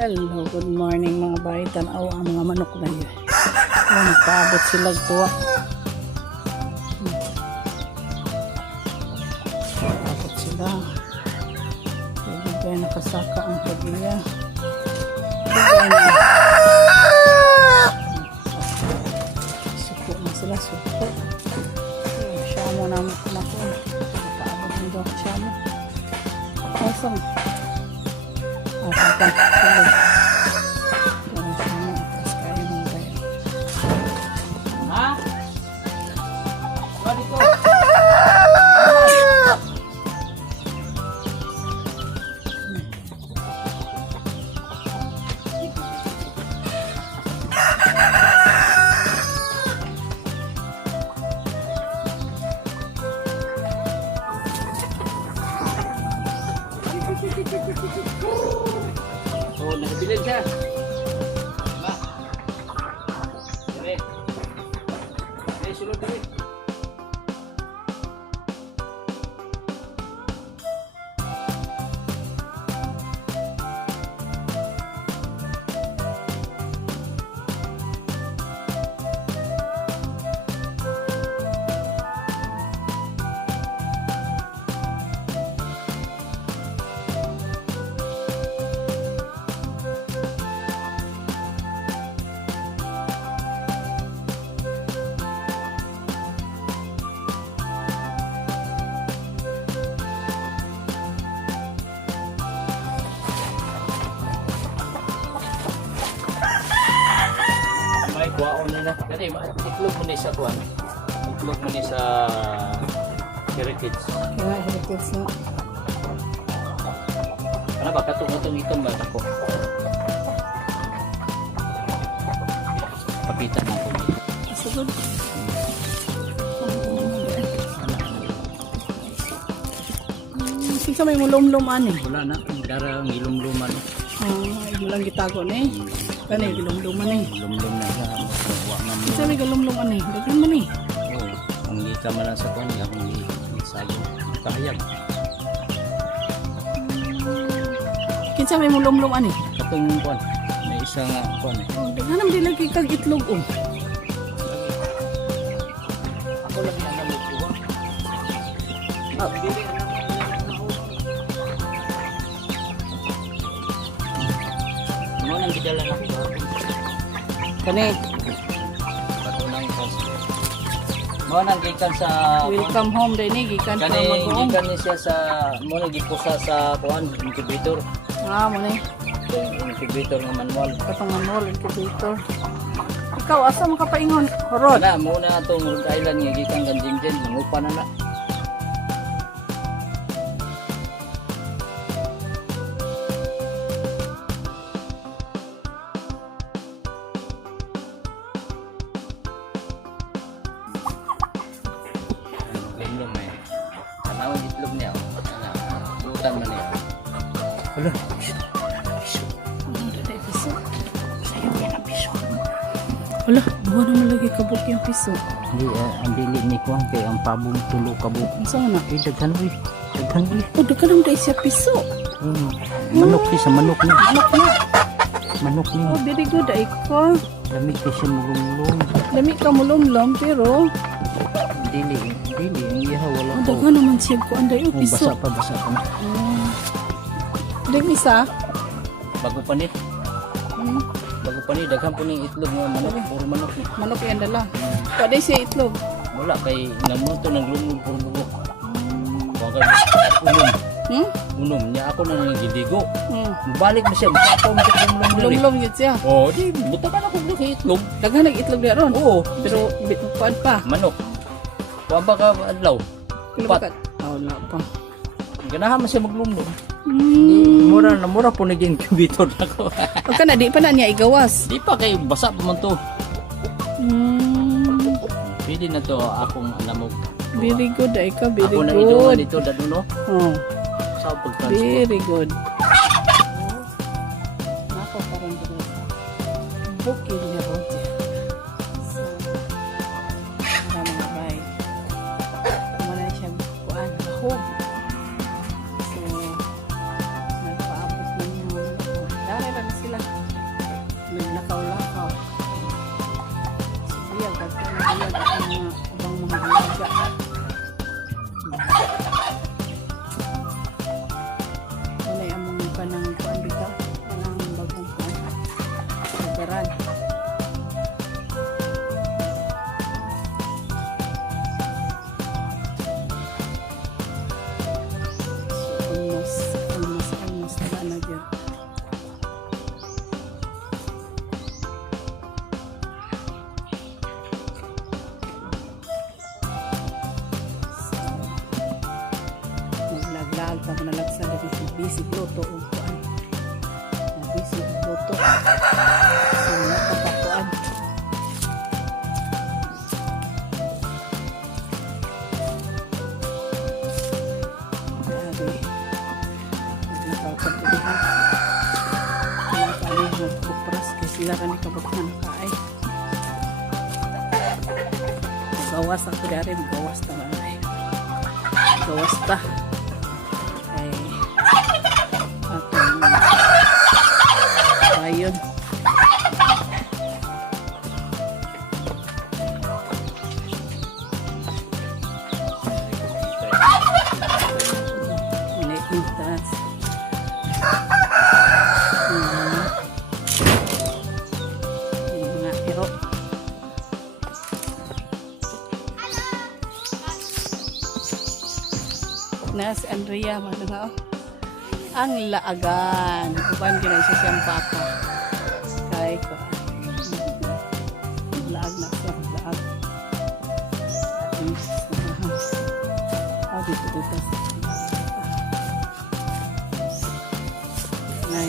Hello, good morning mga bay. Tanaw ang mga manok na yun. Nagpaabot sila tuwa. Paabot sila. Hindi kaya nakasaka ang pagliya. Suko na sila, suko. Siya mo naman ako. Paabot nito siya mo. Awesome. Oh, nagbilin siya. Ma. Dire. Dire, sulod dire. May kuwaon nila. Kasi itlog mo ni sa kuwan. Itlog mo ni sa heritage. Kaya heritage na. Ano ba? Katong-katong itong ba ako? Pakita mo ko. Masagod. Sisa may mulom-lom ani. Wala na. Darang ilum-luman. Ilang gitago ni. Kani gilom-loman ni. Ilum-lum na siya. Wa man mo. Sisa may gilom-lom ani. Daghan man ni. Oo. Ang gita man lang sa kuwan. Ang isayo. Kahayag. Kinsa may mulom-lom ani. Katong kuwan. May isa nga kuwan eh. Daghan naman din lagi kag itlog oh. Ako lang na namukuha. Dili na mo nang gidala na ko. Kani Patunang kaso. Mo nang gikan sa welcome home din ni gikan pa kani mag-home. gikan ni siya sa mo nang gipusa sa kuan incubator. Mo ni Yung incubator nga manual. katong manual incubator. Ikaw asa mo kapaingon? Horod. Wala mo na atong Rhode Island nga gikan kan Jinjen ngupa na na. Lindom eh. Tanawang itlog niya. Butan man niya. Hala. Wala, buwan naman lagi kabuk yung piso. Hindi, ang dili ni Kuang kay ang pabong tulo kabuk. Saan na? Daghan wi. Daghan wi. O, daghan naman tayo siya piso. Manok ni sa manok ni. Anak na. Manok ni. Oh, very good ay ko. Lamig kay siya mulong-mulong. Dami ka mulom-lom, pero Dili, ang iha wala ang ko. daghan naman siya ko. Anday, oh, piso. Basa pa na. Daghan isa. Bago pa ni. Bago pa ni, daghan po ng itlog nga manok. Puro manok ni. Manok yan dala. Pwede siya itlog. Wala kay namuto naglumog puro bugo. Wala unom. Unom niya ako na nang gidigo. Balik mo siya, ako mo siya lumlum diri. Mulom-lom yun siya. Oh, di buta ka na kung itlog. Daghan nag-itlog na ron. Oo, Pero, kuan pa. manok. Kuha ba ka adlaw? Kilubakat. Oh, wala pa. Ganahan mo siya maglumlum. Mura po naging incubator na ko. O ka na, di pa na niya igawas. Di pa kay basa pa man to. Mm, Pwede na to akong alamog. very good ay ka, very Ako na inuman good. dito daduno. Oh, Sa pagtransport. very good. Nako parang dito sa bukid niya ron siya. So, para mga bay. Kumana siya kuan, lahog. So, nagpaabot na niya. Dari lang sila. Almas tala na dyan. Maglag-lag pa ko nalagsa dito sa bisig luto o kuan. Bisig luto. So, nakapakuan. Grabe. Nagpapagpulihan. Kailangan ka rin magpupras kasi sila ka ni kabaghan kaay. Gawas ako dari, gawas ta ba ay. Gawas ta. Ay. Atong ayun. Nekintas. Yung mga pero na si Andrea mga ang laagan uban gyud siya siyang papa kay ko laag na siya laag dito na